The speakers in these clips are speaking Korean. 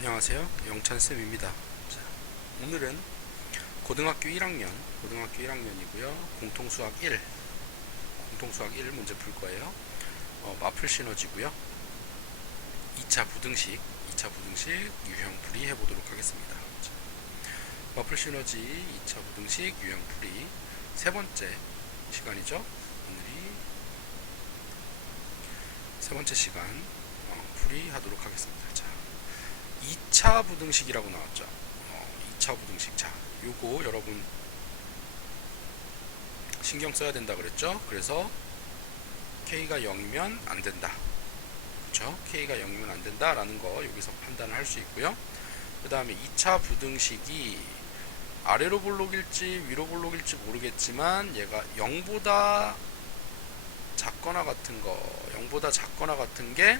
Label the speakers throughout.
Speaker 1: 안녕하세요. 영찬쌤입니다. 자, 오늘은 고등학교 1학년, 고등학교 1학년이고요. 공통수학 1, 공통수학 1 문제 풀 거예요. 어, 마플 시너지고요. 2차 부등식, 2차 부등식 유형 풀이 해보도록 하겠습니다. 자, 마플 시너지 2차 부등식 유형 풀이 세 번째 시간이죠. 오늘이 세 번째 시간 어, 풀이 하도록 하겠습니다. 자, 2차 부등식이라고 나왔죠. 어, 2차 부등식. 자, 요거 여러분 신경 써야 된다 그랬죠? 그래서 k가 0이면 안 된다. 그렇죠? k가 0이면 안 된다라는 거 여기서 판단을 할 수 있고요. 그다음에 2차 부등식이 아래로 볼록일지 위로 볼록일지 모르겠지만 얘가 0보다 작거나 같은 거, 0보다 작거나 같은 게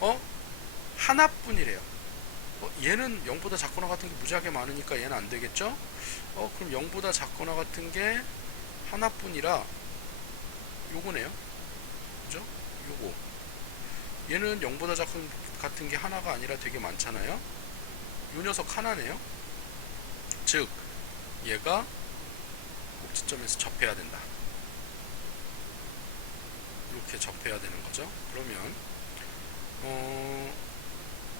Speaker 1: 어? 하나뿐이래요. 어, 얘는 0보다 작거나 같은 게 무지하게 많으니까 얘는 안 되겠죠? 어, 그럼 0보다 작거나 같은 게 하나뿐이라 요거네요. 그죠? 요거. 얘는 0보다 작은 같은 게 하나가 아니라 되게 많잖아요. 요 녀석 하나네요. 즉 얘가 꼭지점에서 접해야 된다. 이렇게 접해야 되는 거죠. 그러면 어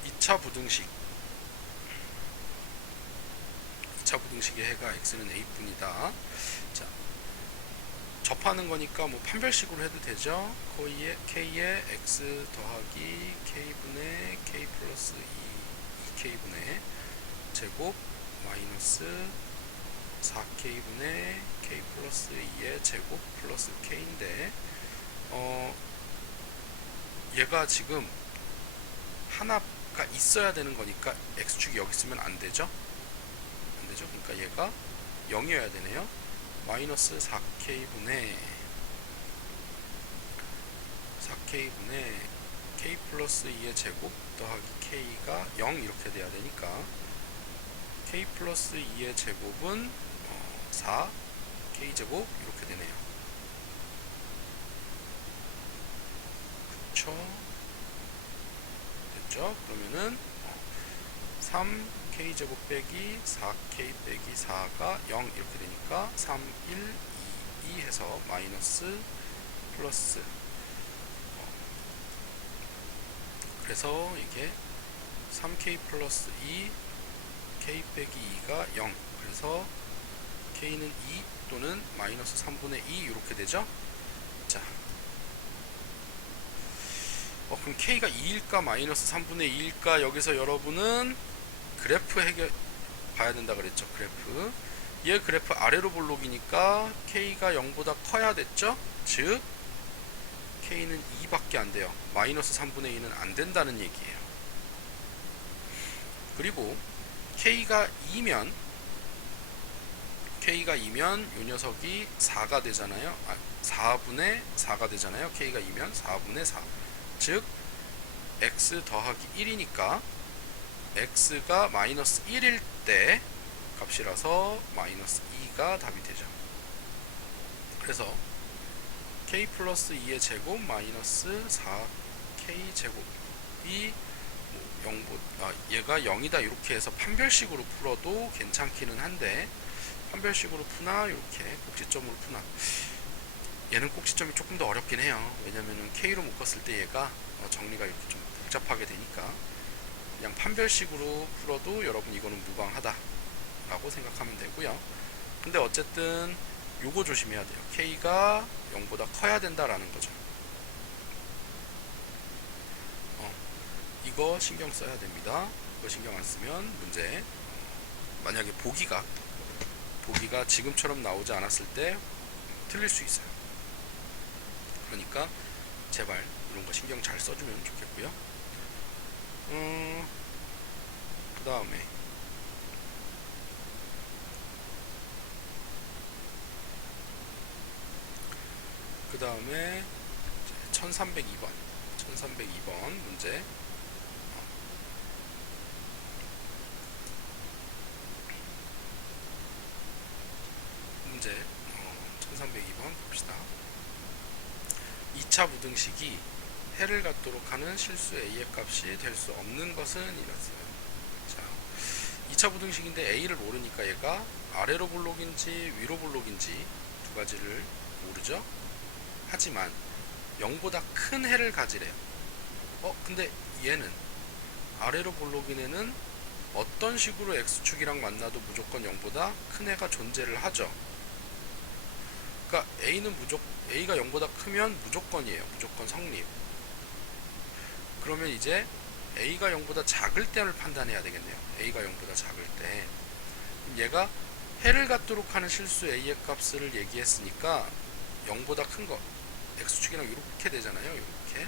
Speaker 1: 2차 부등식 2차 부등식의 해가 x는 a뿐이다. 자, 접하는 거니까 뭐 판별식으로 해도 되죠. 거의 k의 x 더하기 k분의 k 플러스 2, 2k분의 제곱 마이너스 4k분의 k 플러스 2의 제곱 플러스 k인데 어 얘가 지금 하나가 있어야 되는 거니까 x축이 여기 있으면 안 되죠? 안 되죠? 그러니까 얘가 0이어야 되네요. 마이너스 4k분의 4k분의 k 플러스 2의 제곱 더하기 k가 0 이렇게 돼야 되니까 k 플러스 2의 제곱은 어, 4 k 제곱 이렇게 되네요. 그쵸? 됐죠? 그러면은 3k 제곱 빼기 4k 빼기 4가 0 이렇게 되니까 3, 1, 2, 2 해서 마이너스 플러스. 어, 그래서 이게 3k 플러스 2 k 빼기 2가 0 그래서 k는 2 또는 마이너스 3분의 2 이렇게 되죠? 자. 어, 그럼 k가 2일까 마이너스 3분의 2일까? 여기서 여러분은 그래프 해결 봐야 된다 그랬죠 그래프. 얘 그래프 아래로 볼록이니까 k가 0보다 커야 됐죠? 즉 k는 2밖에 안 돼요. 마이너스 3분의 2는 안 된다는 얘기예요. 그리고 k가 2면 k가 2면 요 녀석이 4가 되잖아요. 아, 4분의 4가 되잖아요. K가 2면 4분의 4 즉 x 더하기 1이니까 x가 마이너스 1일 때 값이라서 마이너스 2가 답이 되죠. 그래서 k 플러스 2의 제곱 마이너스 4k 제곱이 뭐 0보, 아, 얘가 0이다 이렇게 해서 판별식으로 풀어도 괜찮기는 한데 판별식으로 푸나 이렇게 꼭지점으로 푸나 얘는 꼭지점이 조금 더 어렵긴 해요. 왜냐면은 K로 묶었을 때 얘가 어, 정리가 이렇게 좀 복잡하게 되니까 그냥 판별식으로 풀어도 여러분 이거는 무방하다 라고 생각하면 되고요. 근데 어쨌든 요거 조심해야 돼요. K가 0보다 커야 된다라는 거죠. 어, 이거 신경 써야 됩니다. 이거 신경 안 쓰면 문제 만약에 보기가 보기가 지금처럼 나오지 않았을 때 틀릴 수 있어요. 그러니까 제발 이런 거 신경 잘 써주면 좋겠고요. 음, 그 다음에. 그 다음에 1302번. 1302번 문제. 문제 어, 1302번 봅시다. 2차 부등식이 해를 갖도록 하는 실수 a의 값이 될 수 없는 것은 이랬어요. 2차 부등식인데 a를 모르니까 얘가 아래로 볼록인지 위로 볼록인지 두 가지를 모르죠. 하지만 0보다 큰 해를 가지래요. 어, 근데 얘는 아래로 볼록인 애는 어떤 식으로 x축이랑 만나도 무조건 0보다 큰 해가 존재를 하죠. 그러니까 a는 무조 a가 0보다 크면 무조건이에요. 무조건 성립. 그러면 이제 a가 0보다 작을 때를 판단해야 되겠네요. a가 0보다 작을 때. 얘가 해를 갖도록 하는 실수 a의 값을 얘기했으니까 0보다 큰 거 x축이랑 이렇게 되잖아요. 이렇게.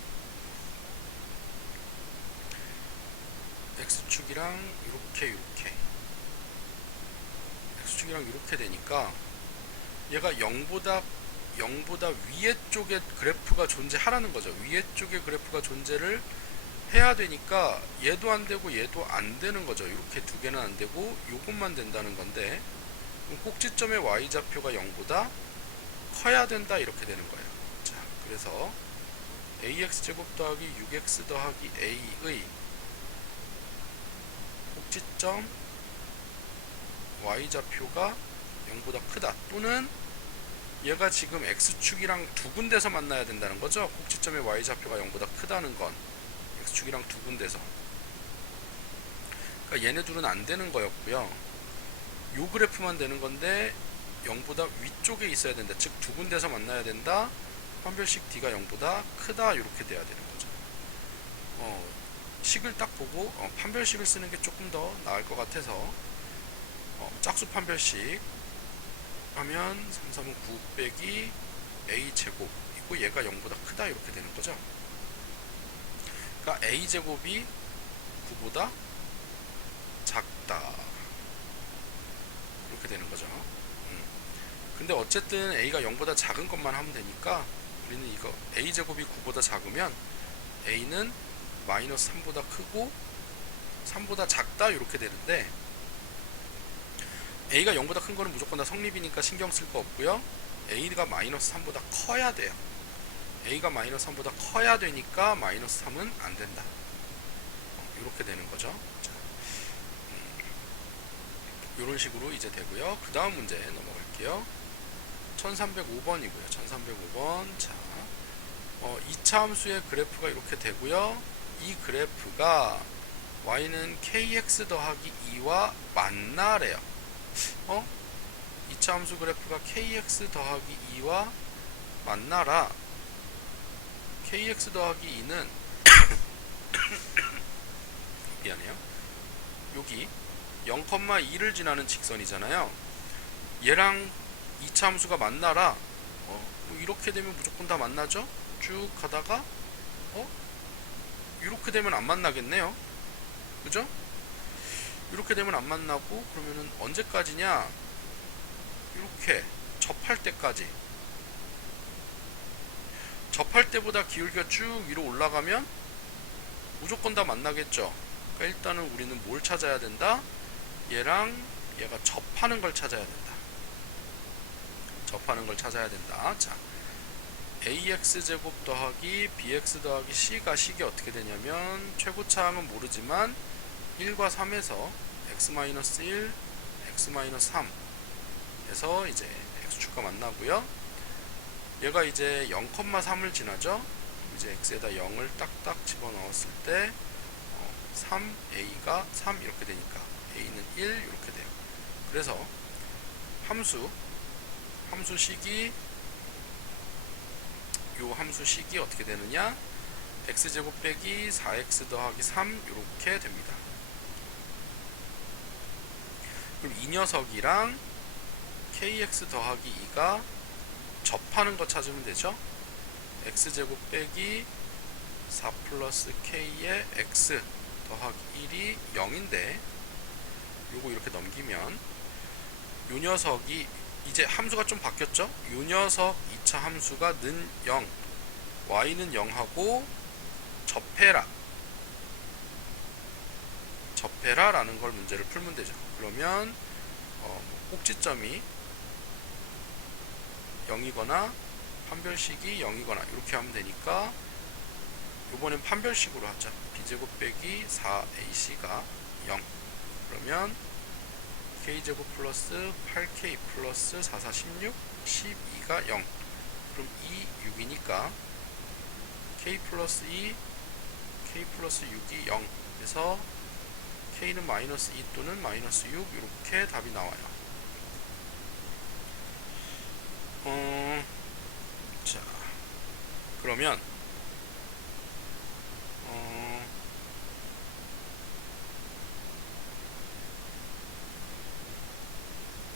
Speaker 1: x축이랑 이렇게 이렇게 x축이랑 이렇게 되니까 얘가 0보다 0보다 위에 쪽에 그래프가 존재하라는 거죠. 위에 쪽에 그래프가 존재를 해야 되니까 얘도 안 되고 얘도 안 되는 거죠. 이렇게 두 개는 안 되고 요것만 된다는 건데 꼭지점의 y좌표가 0보다 커야 된다 이렇게 되는 거예요. 자, 그래서 ax 제곱 더하기 6x 더하기 a의 꼭지점 y좌표가 0보다 크다 또는 얘가 지금 x축이랑 두 군데서 만나야 된다는 거죠. 꼭지점의 y좌표가 0보다 크다는 건 x축이랑 두 군데서 그러니까 얘네 둘은 안 되는 거였고요. 요 그래프만 되는 건데 0보다 위쪽에 있어야 된다. 즉 두 군데서 만나야 된다. 판별식 d가 0보다 크다 이렇게 돼야 되는 거죠. 어, 식을 딱 보고 어, 판별식을 쓰는 게 조금 더 나을 것 같아서 어, 짝수 판별식 하면 3, 3은 9 빼기 a 제곱 이고 얘가 0보다 크다 이렇게 되는 거죠. 그러니까 a 제곱이 9보다 작다 이렇게 되는 거죠. 음. 근데 어쨌든 a가 0보다 작은 것만 하면 되니까 우리는 이거 a 제곱이 9보다 작으면 a는 마이너스 3보다 크고 3보다 작다 이렇게 되는데 a가 0보다 큰 거는 무조건 다 성립이니까 신경 쓸 거 없고요. a가 마이너스 3보다 커야 돼요. A가 마이너스 3보다 커야 되니까 마이너스 3은 안 된다. 이렇게 되는 거죠. 자, 음, 이런 식으로 이제 되고요. 그 다음 문제 넘어갈게요. 1305번이고요. 1305번. 자, 어, 2차 함수의 그래프가 이렇게 되고요. 이 그래프가 y는 kx 더하기 2와 만나래요. 어? 2차 함수 그래프가 kx 더하기 2와 만나라. Kx 더하기 2는 미안해요. 여기 0,2를 지나는 직선이잖아요. 얘랑 2차 함수가 만나라. 어? 뭐 이렇게 되면 무조건 다 만나죠? 쭉 가다가 어? 이렇게 되면 안 만나겠네요. 그죠? 이렇게 되면 안 만나고 그러면은 언제까지냐? 이렇게 접할 때까지. 접할 때보다 기울기가 쭉 위로 올라가면 무조건 다 만나겠죠. 그러니까 일단은 우리는 뭘 찾아야 된다? 얘랑 얘가 접하는 걸 찾아야 된다. 접하는 걸 찾아야 된다. 자, ax 제곱 더하기 bx 더하기 c가 식이 어떻게 되냐면 최고차항은 모르지만 1과 3에서 x-1, x-3 에서 이제 x축과 만나고요. 얘가 이제 0,3을 지나죠. 이제 x에다 0을 딱딱 집어넣었을 때 어, 3a가 3 이렇게 되니까 a는 1 이렇게 돼요. 그래서 함수 함수식이 요 함수식이 어떻게 되느냐 x제곱 빼기 4x 더하기 3 이렇게 됩니다. 그럼 이 녀석이랑 kx 더하기 2가 접하는 거 찾으면 되죠. x제곱 빼기 4 플러스 k의 x 더하기 1이 0인데 요거 이렇게 넘기면 요 녀석이 이제 함수가 좀 바뀌었죠? 요 녀석 2차 함수가 는 0 y는 0하고 접해라 접해라 라는 걸 문제를 풀면 되죠 그러면 어, 꼭지점이 0이거나 판별식이 0이거나 이렇게 하면 되니까 이번엔 판별식으로 하자. B제곱 빼기 4ac가 0 그러면 k제곱 플러스 8k 플러스 4, 4, 16 12가 0 그럼 2, 6이니까 k 플러스 2 k 플러스 6이 0 그래서 k는 마이너스 2 또는 마이너스 6 이렇게 답이 나와요 어, 자 그러면 어,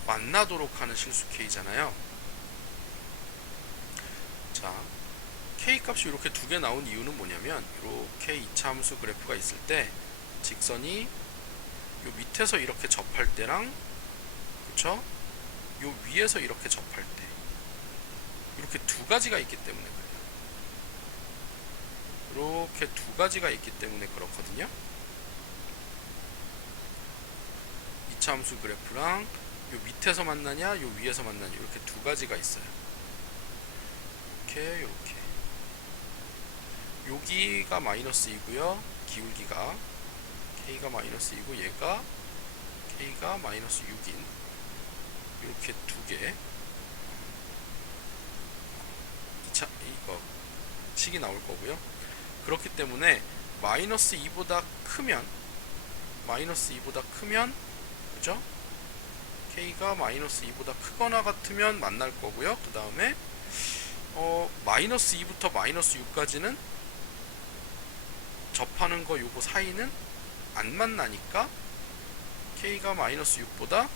Speaker 1: 만나도록 하는 실수 k잖아요. 자, k 값이 이렇게 두 개 나온 이유는 뭐냐면 이렇게 이차 함수 그래프가 있을 때 직선이 요 밑에서 이렇게 접할 때랑 그쵸? 요 위에서 이렇게 접할 때 이렇게 두 가지가 있기 때문에 그래요. 이렇게 두 가지가 있기 때문에 그렇거든요. 이차 함수 그래프랑 요 밑에서 만나냐, 요 위에서 만나냐 이렇게 두 가지가 있어요. 이렇게 이렇게 여기가 마이너스이고요. 기울기가 k가 마이너스이고 얘가 k가 마이너스 6인 이렇게 두 개. 2차 이거 식이 나올 거고요. 그렇기 때문에 마이너스 2보다 크면 마이너스 2보다 크면 그죠? k가 마이너스 2보다 크거나 같으면 만날 거고요. 그 다음에 어, 마이너스 2부터 마이너스 6까지는 접하는 거 요거 사이는 안 만나니까 k가 마이너스 6보다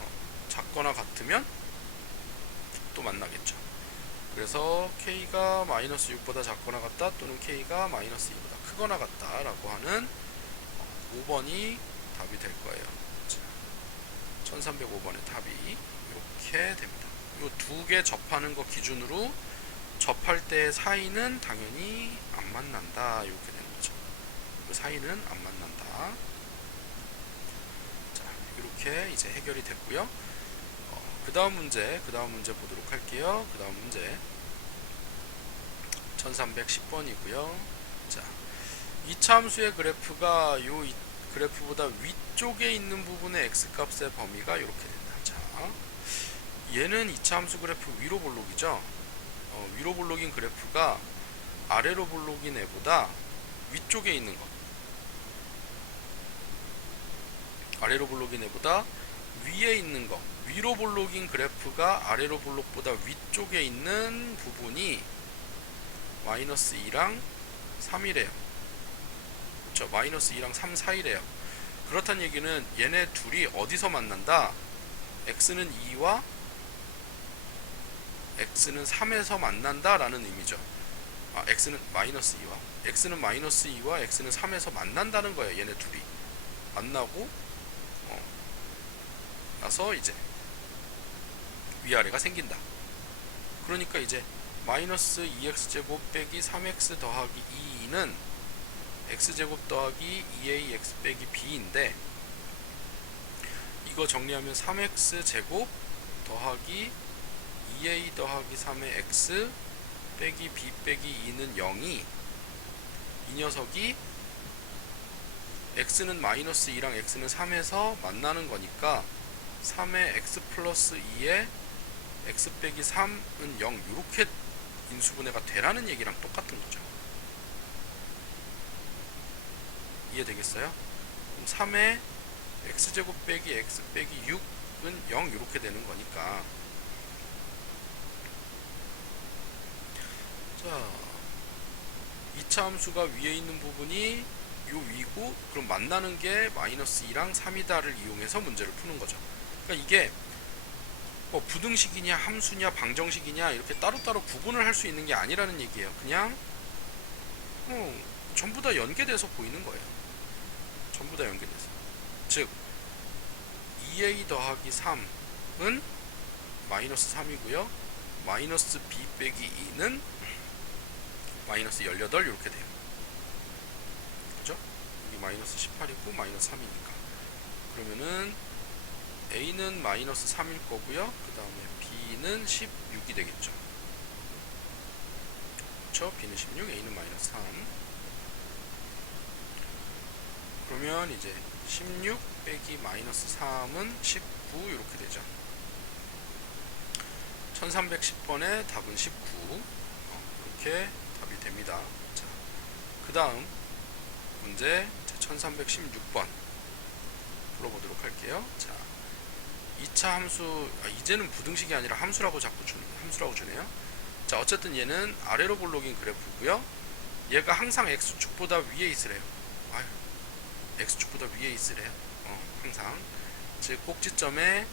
Speaker 1: 어, 작거나 같으면 또 만나겠죠. 그래서 k가 마이너스 6보다 작거나 같다 또는 k가 마이너스 2보다 크거나 같다 라고 하는 5번이 답이 될 거예요. 1305번의 답이 이렇게 됩니다. 이 두 개 접하는 거 기준으로 접할 때 사이는 당연히 안 만난다. 이렇게 되는 거죠. 그 사이는 안 만난다. 자, 이렇게 이제 해결이 됐고요. 어, 그 다음 문제, 그 다음 문제 보도록 할게요. 그 다음 문제 1310번이고요. 자, 이차 함수의 그래프가 요 이- 그래프보다 위쪽에 있는 부분의 x값의 범위가 이렇게 된다. 자, 얘는 이차 함수 그래프 위로 볼록이죠. 어, 위로 볼록인 그래프가 아래로 볼록인 애보다 위쪽에 있는 것. 아래로 볼록인 애보다 위에 있는 것. 위로 볼록인 그래프가 아래로 볼록보다 위쪽에 있는 부분이 마이너스 2랑 3이래요. 그렇죠. 마이너스 2랑 3 사이래요. 그렇다는 얘기는 얘네 둘이 어디서 만난다? x는 2와 x는 3에서 만난다 라는 의미죠. 아, x는 마이너스 2와 x는 마이너스 2와 x는 3에서 만난다는 거예요. 얘네 둘이 만나고 어, 나서 이제 위아래가 생긴다. 그러니까 이제 마이너스 2x제곱 빼기 3x 더하기 2는 x제곱 더하기 2ax 빼기 b인데 이거 정리하면 3x제곱 더하기 2a 더하기 3의 x 빼기 b 빼기 2는 0이 이 녀석이 x는 마이너스 2랑 x는 3에서 만나는 거니까 3의 x 플러스 2의 x 빼기 3은 0 이렇게 인수분해가 되라는 얘기랑 똑같은 거죠. 이해되겠어요? 그럼 3의 x제곱 빼기 x 빼기 6은 0 이렇게 되는 거니까 자 2차 함수가 위에 있는 부분이 요 위고 그럼 만나는 게 마이너스 2랑 3이다를 이용해서 문제를 푸는 거죠. 그러니까 이게 뭐 부등식이냐 함수냐 방정식이냐 이렇게 따로따로 구분을 할 수 있는 게 아니라는 얘기예요. 그냥 어, 전부 다 연계돼서 보이는 거예요. 전부 다 연계돼서. 즉 2a 더하기 3은 마이너스 3이고요. 마이너스 b 빼기 2는 마이너스 18 이렇게 돼요. 그죠? 여기 마이너스 18이고 마이너스 3이니까. 그러면은 a는 마이너스 3일 거고요. 그 다음에 b는 16이 되겠죠. 그쵸? b는 16, a는 마이너스 3. 그러면 이제 16 빼기 마이너스 3은 19 이렇게 되죠. 1310번의 답은 19 어, 이렇게 답이 됩니다. 자, 그 다음 문제 1316번 풀어보도록 할게요. 자, 2차 함수 아, 이제는 부등식이 아니라 함수라고 자꾸 주 함수라고 주네요. 자, 어쨌든 얘는 아래로 볼록인 그래프고요. 얘가 항상 x축보다 위에 있으래요. 아유, x축보다 위에 있으래요. 어, 항상 즉 꼭지점에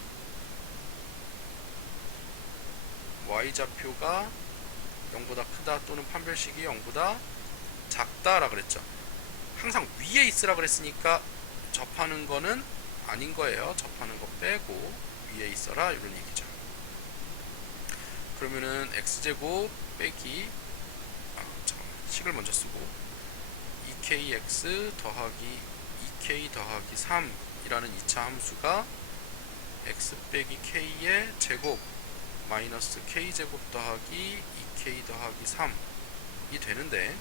Speaker 1: y좌표가 0보다 크다 또는 판별식이 0보다 작다라 그랬죠. 항상 위에 있으라 그랬으니까 접하는 거는 아닌 거예요. 접하는 거 빼고 위에 있어라 이런 얘기죠. 그러면은 x제곱 빼기 아, 잠깐만 식을 먼저 쓰고 2kx 더하기 2k 더하기 3이라는 2차 함수가 x 빼기 k의 제곱 마이너스 k제곱 더하기 2k 더하기 3이 되는데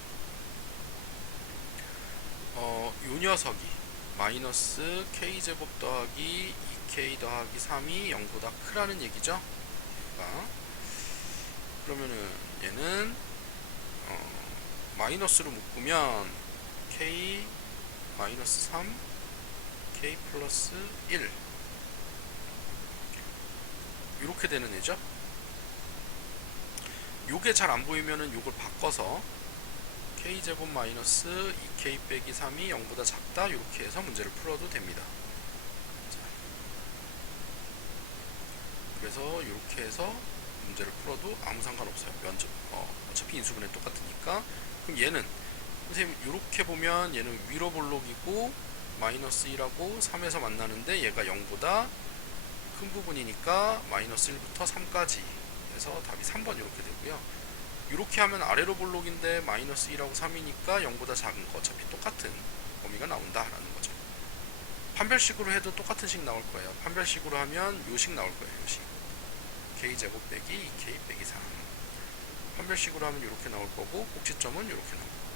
Speaker 1: 어, 요 녀석이 마이너스 k제곱 더하기 2k 더하기 3이 0보다 크라는 얘기죠. 그러면은 얘는 어, 마이너스로 묶으면 k 마이너스 3 k 플러스 1 이렇게 되는 애죠. 요게 잘 안 보이면은 요걸 바꿔서 k제곱 마이너스 2k 빼기 3이 0보다 작다 이렇게 해서 문제를 풀어도 됩니다. 자, 그래서 이렇게 해서 문제를 풀어도 아무 상관없어요. 면적 어, 어차피 인수분해 똑같으니까 그럼 얘는 선생님 이렇게 보면 얘는 위로 볼록이고 마이너스 1하고 3에서 만나는데 얘가 0보다 큰 부분이니까 마이너스 1부터 3까지 해서 답이 3번 이렇게 되고요. 이렇게 하면 아래로 볼록인데 마이너스 1하고 3이니까 0보다 작은 거 어차피 똑같은 범위가 나온다라는 거죠. 판별식으로 해도 똑같은 식 나올 거예요. 판별식으로 하면 요식 나올 거예요. 요식. k제곱 빼기 2k 빼기 3 판별식으로 하면 이렇게 나올 거고 꼭지점은 이렇게 나올 거고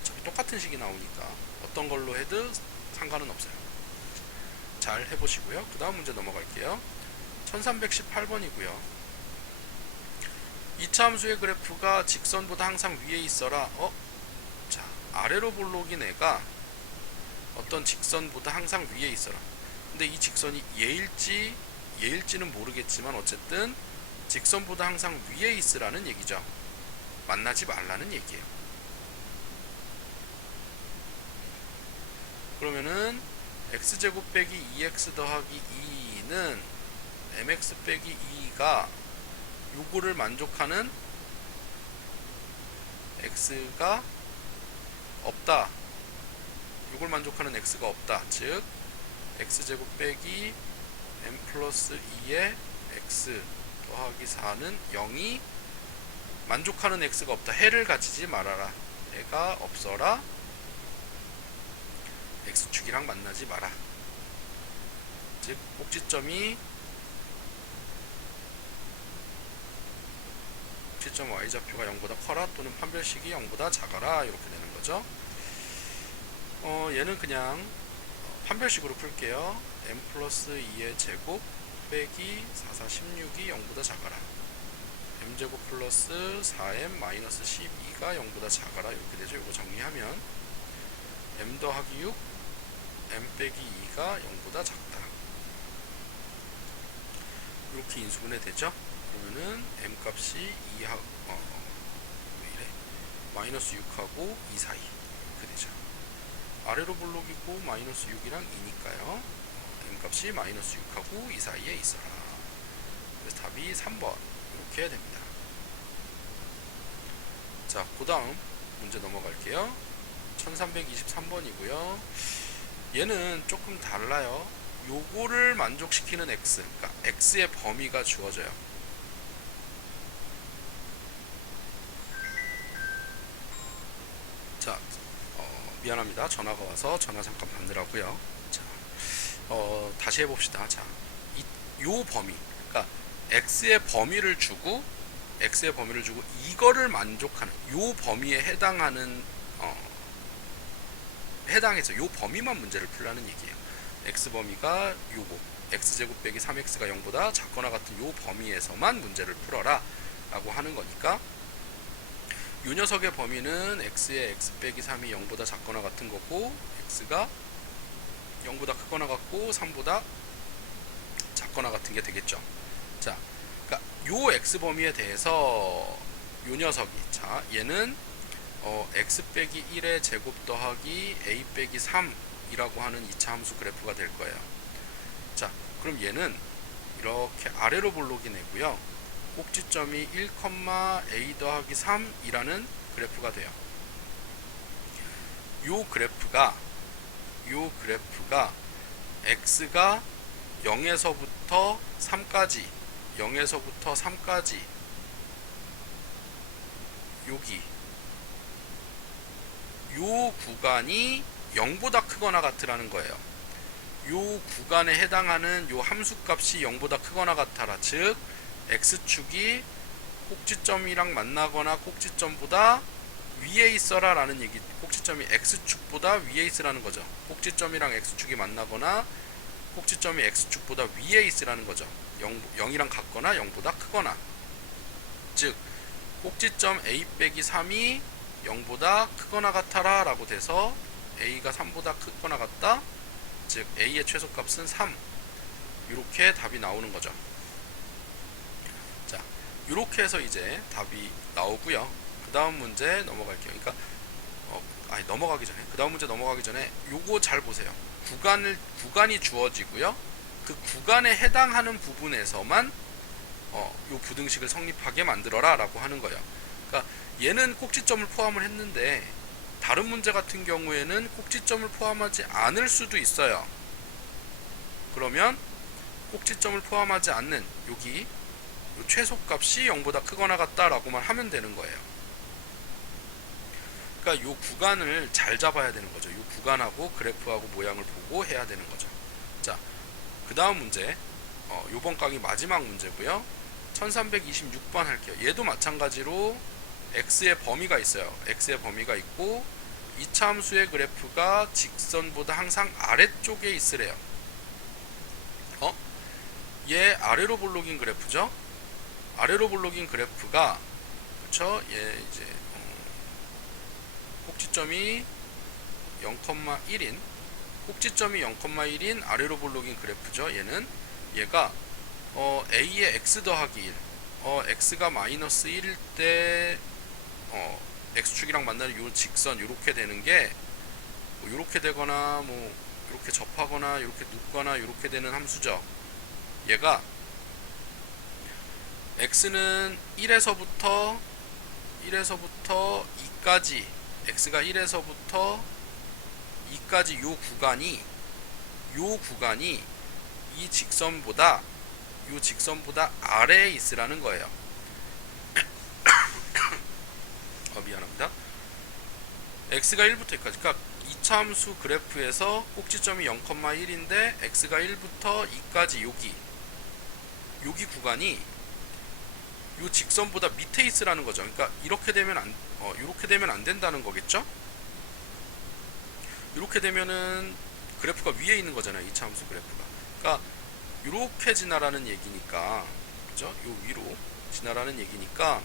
Speaker 1: 어차피 똑같은 식이 나오니까 어떤 걸로 해도 상관은 없어요. 잘 해보시고요. 그 다음 문제 넘어갈게요. 1318번이고요. 2차 함수의 그래프가 직선보다 항상 위에 있어라. 어? 자, 아래로 볼록인 애가 어떤 직선보다 항상 위에 있어라. 근데 이 직선이 얘일지 얘일지는 모르겠지만 어쨌든 직선보다 항상 위에 있으라는 얘기죠. 만나지 말라는 얘기예요. 그러면은 x제곱 빼기 2x 더하기 2는 mx 빼기 2가 요거를 만족하는 x가 없다. 요걸 만족하는 x가 없다. 즉 x제곱 빼기 m 플러스 2의 x 더하기 4는 0이 만족하는 x가 없다. 해를 가지지 말아라. 해가 없어라. x축이랑 만나지 마라. 즉 꼭지점이 꼭지점 y좌표가 0보다 커라 또는 판별식이 0보다 작아라 이렇게 되는 거죠. 어, 얘는 그냥 판별식으로 풀게요. m 플러스 2의 제곱 빼기 4, 4, 16이 0보다 작아라. m제곱 플러스 4m 마이너스 12가 0보다 작아라 이렇게 되죠. 이거 정리하면 m 더하기 6 m 빼기 2가 0보다 작다. 이렇게 인수분해 되죠. 그러면은 m 값이 2하 어, 왜 이래? 마이너스 6하고 2 사이 이렇게 되죠. 아래로 볼록이고 마이너스 6이랑 2니까요. m 값이 마이너스 6하고 2 사이에 있어라. 그래서 답이 3번 이렇게 해야 됩니다. 자, 그 다음 문제 넘어갈게요. 1323번이고요. 얘는 조금 달라요. 요거를 만족시키는 x, 그러니까 x의 범위가 주어져요. 자, 어, 미안합니다. 전화가 와서 전화 잠깐 받느라고요. 자, 어, 다시 해봅시다. 자, 이, 요 범위, 그러니까 x의 범위를 주고 x의 범위를 주고 이거를 만족하는 요 범위에 해당하는 어, 해당해서 요 범위만 문제를 풀라는 얘기예요. x 범위가 요거 x제곱 빼기 3x가 0보다 작거나 같은 요 범위에서만 문제를 풀어라 라고 하는 거니까 요 녀석의 범위는 x의 x 빼기 3이 0보다 작거나 같은 거고 x가 0보다 크거나 같고 3보다 작거나 같은 게 되겠죠. 자, 그러니까 요 x 범위에 대해서 요 녀석이 자 얘는 어, x 빼기 1의 제곱 더하기 a 빼기 3이라고 하는 2차 함수 그래프가 될 거예요. 자, 그럼 얘는 이렇게 아래로 볼록이 내고요. 꼭지점이 1, a 더하기 3이라는 그래프가 돼요. 요 그래프가 요 그래프가 x가 0에서부터 3까지 0에서부터 3까지 여기 요 구간이 0보다 크거나 같으라는 거예요. 요 구간에 해당하는 요 함수값이 0보다 크거나 같아라. 즉 x축이 꼭지점이랑 만나거나 꼭지점보다 위에 있어라 라는 얘기 꼭지점이 x축보다 위에 있으라는 거죠. 꼭지점이랑 x축이 만나거나 꼭지점이 x축보다 위에 있으라는 거죠. 0, 0이랑 같거나 0보다 크거나 즉 꼭지점 a 빼기 3이 0보다 크거나 같아라 라고 돼서 a가 3보다 크거나 같다 즉 a의 최소값은 3 이렇게 답이 나오는 거죠 자 이렇게 해서 이제 답이 나오고요. 그 다음 문제 넘어갈게요. 그러니까 어, 아니 넘어가기 전에. 그 다음 문제 넘어가기 전에 요거 잘 보세요. 구간을 구간이 주어지고요. 그 구간에 해당하는 부분에서만 어, 요 부등식을 성립하게 만들어라 라고 하는 거예요. 그러니까 얘는 꼭지점을 포함을 했는데 다른 문제 같은 경우에는 꼭지점을 포함하지 않을 수도 있어요. 그러면 꼭지점을 포함하지 않는 여기 요 최소값이 0보다 크거나 같다라고만 하면 되는 거예요. 그러니까 요 구간을 잘 잡아야 되는 거죠. 요 구간하고 그래프하고 모양을 보고 해야 되는 거죠. 자, 그 다음 문제 어, 요번 강의 마지막 문제고요. 1326번 할게요. 얘도 마찬가지로 x의 범위가 있어요. x의 범위가 있고 이차 함수의 그래프가 직선보다 항상 아래쪽에 있으래요. 어? 얘 아래로 볼록인 그래프죠? 아래로 볼록인 그래프가 그쵸? 얘 이제 어, 꼭지점이 0,1인 꼭지점이 0,1인 아래로 볼록인 그래프죠. 얘는 얘가 어, a의 x 더하기 1 어, x가 마이너스 1일 때 어, x축이랑 만나는 요 직선 요렇게 되는 게 뭐 요렇게 되거나 뭐 이렇게 접하거나 이렇게 눕거나 이렇게 되는 함수죠. 얘가 x는 1에서부터 1에서부터 2까지 x가 1에서부터 2까지 요 구간이 요 구간이 이 직선보다 요 직선보다 아래에 있으라는 거예요. 어, 미안합니다. x가 1부터 2까지. 그러니까 이차 함수 그래프에서 꼭지점이 0,1인데 x가 1부터 2까지 여기 여기 구간이 요 직선보다 밑에 있으라는 거죠. 그러니까 이렇게 되면 안 어, 이렇게 되면 안 된다는 거겠죠? 이렇게 되면은 그래프가 위에 있는 거잖아요. 이차 함수 그래프가. 그러니까 이렇게 지나라는 얘기니까 그죠? 요 위로 지나라는 얘기니까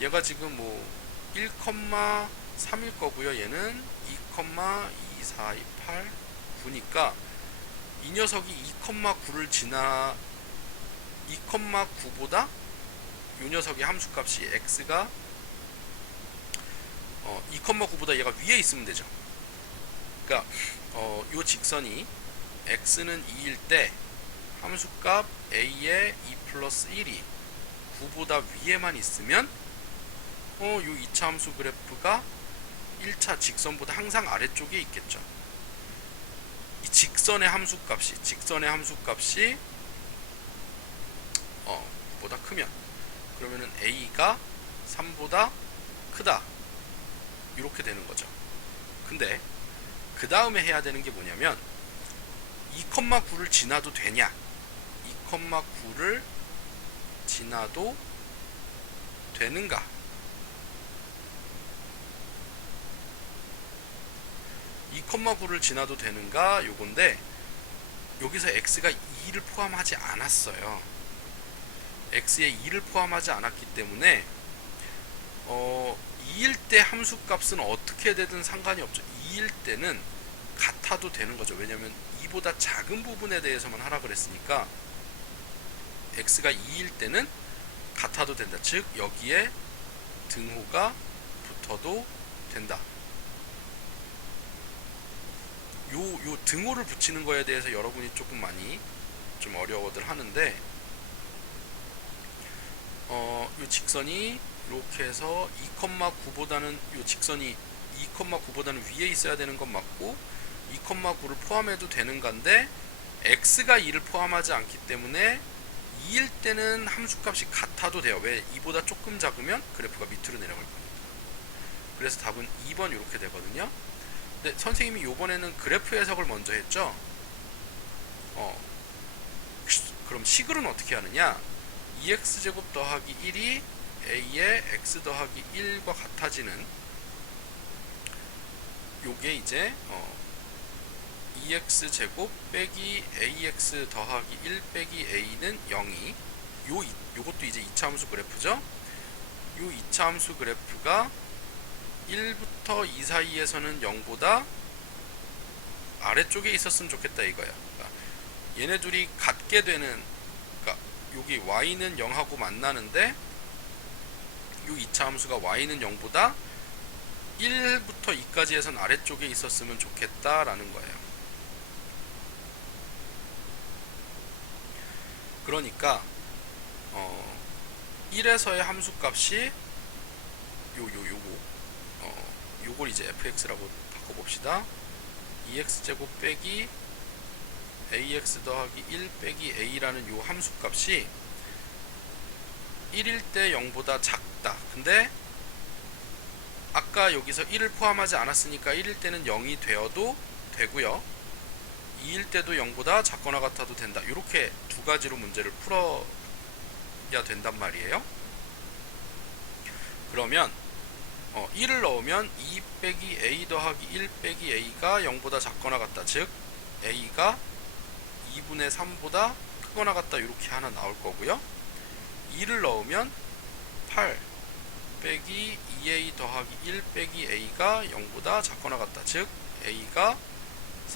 Speaker 1: 얘가 지금 뭐 1,3일 거고요. 얘는 2,2428 9니까 이 녀석이 2,9를 지나 2,9보다 요 녀석의 함수값이 x가 어, 2,9보다 얘가 위에 있으면 되죠. 그러니까 어, 요 직선이 x는 2일 때 함수값 a의 2 플러스 1이 9보다 위에만 있으면 어, 요 2차 함수 그래프가 1차 직선보다 항상 아래쪽에 있겠죠. 이 직선의 함수값이 직선의 함수값이 어, 보다 크면 그러면은 a가 3보다 크다. 이렇게 되는 거죠. 근데 그 다음에 해야 되는 게 뭐냐면 2,9를 지나도 되냐? 2,9를 지나도 되는가? 2, 2,9를 지나도 되는가 요건데 여기서 x가 2를 포함하지 않았어요. X에 2를 포함하지 않았기 때문에 어 2일 때 함수 값은 어떻게 되든 상관이 없죠. 2일 때는 같아도 되는 거죠. 왜냐면 2보다 작은 부분에 대해서만 하라 그랬으니까 x가 2일 때는 같아도 된다. 즉 여기에 등호가 붙어도 된다. 요, 요 등호를 붙이는 거에 대해서 여러분이 조금 많이 좀 어려워들 하는데 어, 요 직선이 이렇게 해서 2,9보다는 요 직선이 2,9보다는 위에 있어야 되는 건 맞고 2,9를 포함해도 되는 건데 x가 2를 포함하지 않기 때문에 2일 때는 함수값이 같아도 돼요. 왜? 2보다 조금 작으면 그래프가 밑으로 내려갈 겁니다. 그래서 답은 2번 이렇게 되거든요. 근데 선생님이 요번에는 그래프 해석을 먼저 했죠. 어, 그럼 식을은 어떻게 하느냐? 2x제곱 더하기 1이 a의 x 더하기 1과 같아지는 요게 이제 어, 2x제곱 빼기 ax 더하기 1 빼기 a는 0이. 요, 이- 요것도 이제 2차 함수 그래프죠? 요 2차 함수 그래프가 1부터 2 사이에서는 0보다 아래쪽에 있었으면 좋겠다 이거야. 그러니까 얘네 둘이 같게 되는 여기 y는 0하고 만나는데 요 2차 함수가 y는 0보다 1부터 2까지 해선 아래쪽에 있었으면 좋겠다라는 거예요. 그러니까 어 1에서의 함수 값이 요 요 요거 어 요걸 이제 fx라고 바꿔 봅시다. 2x 제곱 빼기 ax 더하기 1 빼기 a라는 요 함수 값이 1일 때 0보다 작다. 근데 아까 여기서 1을 포함하지 않았으니까 1일 때는 0이 되어도 되고요. 2일 때도 0보다 작거나 같아도 된다. 이렇게 두 가지로 문제를 풀어야 된단 말이에요. 그러면 어, 1을 넣으면 2 빼기 a 더하기 1 빼기 a가 0보다 작거나 같다. 즉 a가 2분의 3보다 크거나 같다. 이렇게 하나 나올 거고요. 2를 넣으면 8 빼기 2a 더하기 1 빼기 a가 0보다 작거나 같다. 즉 a가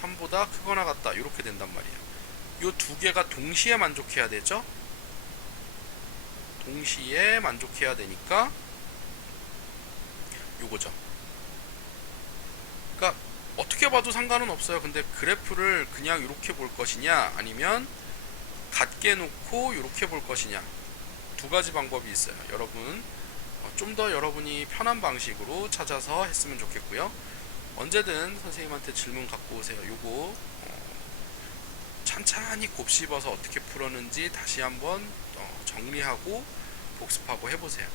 Speaker 1: 3보다 크거나 같다. 이렇게 된단 말이에요. 이 두 개가 동시에 만족해야 되죠. 동시에 만족해야 되니까 요거죠. 그러니까 어떻게 봐도 상관은 없어요. 근데 그래프를 그냥 이렇게 볼 것이냐 아니면 같게 놓고 이렇게 볼 것이냐 두 가지 방법이 있어요. 여러분 좀 더 여러분이 편한 방식으로 찾아서 했으면 좋겠고요. 언제든 선생님한테 질문 갖고 오세요. 요거 어, 찬찬히 곱씹어서 어떻게 풀었는지 다시 한번 어, 정리하고 복습하고 해보세요.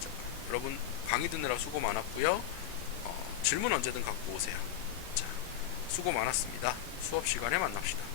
Speaker 1: 자, 여러분 강의 듣느라 수고 많았고요. 어, 질문 언제든 갖고 오세요. 자, 수고 많았습니다. 수업 시간에 만납시다.